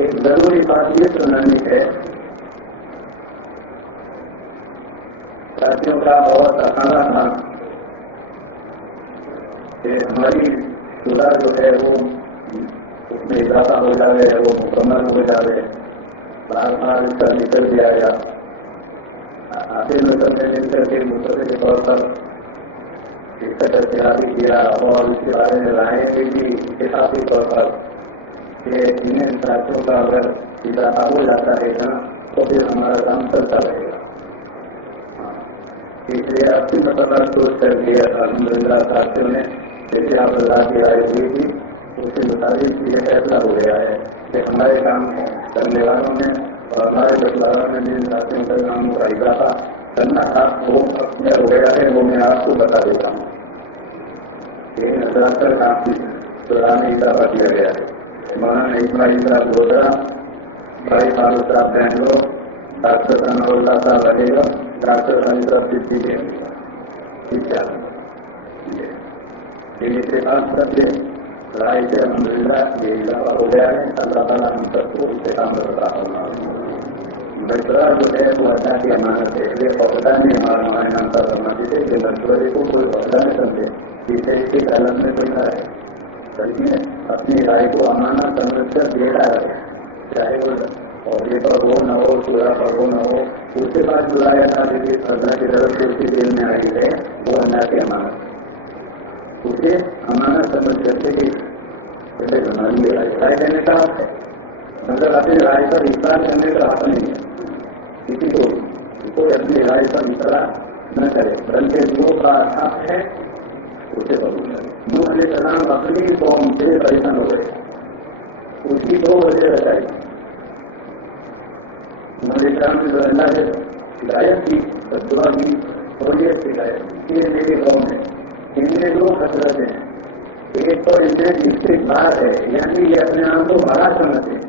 ایک ضروری بات یہ سنانی ہے، ساتھیوں کا بہت اکانا تھا کہ ہماری صلح جو ہے وہ اس میں اضافہ ہو جائے، وہ مکمل ہو جائے، بار بار اس کا ذکر دیا گیا۔ آخر میں سب نے مل کر کے مصطفی کے طور پر اس کا تجربہ کیا اور اس کے بارے میں رائے بھی دی اتفاقی طور پر کہ انہیں ساتھیوں کا اگر اضافہ ہو جاتا ہے نا تو پھر ہمارا کام چلتا رہے گا۔ اس لیے اپنی مسئلہ سوچ کر کے الحمدللہ ساتھیوں نے جیسے آپ اللہ کی رائے ہوئی تھی اس کے مطابق یہ فیصلہ ہو گیا ہے کہ ہمارے کام کرنے والوں نے اور ہمارے بٹواروں نے جن ساتھیوں کا کاموں کا اضافہ کرنا تھا وہ اپنے ہو گیا ہے، وہ میں آپ کو بتا دیتا ہوں کہ نظر کر کام کی دوران اضافہ کیا گیا ہے۔ مولانا اسماعیل صاحب گودرا، بھائی فاروق صاحب بنگلور، ڈاکٹر انور اللہ صاحب علی گڑھ، ڈاکٹر علی صاحب صدیقی یہ اتفاق کر کے رائے سے الحمدللہ یہ اضافہ ہو گیا ہے۔ اللہ تعالیٰ ہم سب کو استقام رکھتا ہوگا۔ مشورہ جو ہے وہ اللہ کی امانت ہے، یہ عہدہ نہیں ہمارا ہمارے نام کا فرماتے تھے کہ مشورے کو کوئی عہدہ نہیں سمجھے، جسے اس کی حالت میں کوئی نہ رہے، بلکہ اپنی رائے کو امانت سمجھ کر دیتا رہے، چاہے وہ عہدے پر ہو نہ ہو، شورا پر ہو نہ ہو، اس کے بعد جو رائے اللہ کی طرف سے اس کی دل میں آئی ہے وہ اللہ کی امانت، اسے امانت سمجھ کر کے جیسے ہماری رائے دینے کا حق ہے، مگر اپنی رائے پر اقرار کرنے کا حق نہیں ہے۔ کسی کو کوئی اپنی رائے پر اقرار نہ کرے، بلکہ جو کا حق ہے اسے قبول کرے۔ نوح علیہ السلام اپنی قوم سے پریشان ہو گئے، اس کی دو وجہ بتائی۔ نوح علیہ السلام نے جو اللہ سے ہدایت کی، دعا کی اور یہ شکایت کہ میری قوم ہے، ان میں دو خطرت ہیں، ایک تو ان میں استقبال ہے، یعنی یہ اپنے آپ کو بڑا سمجھتے ہیں،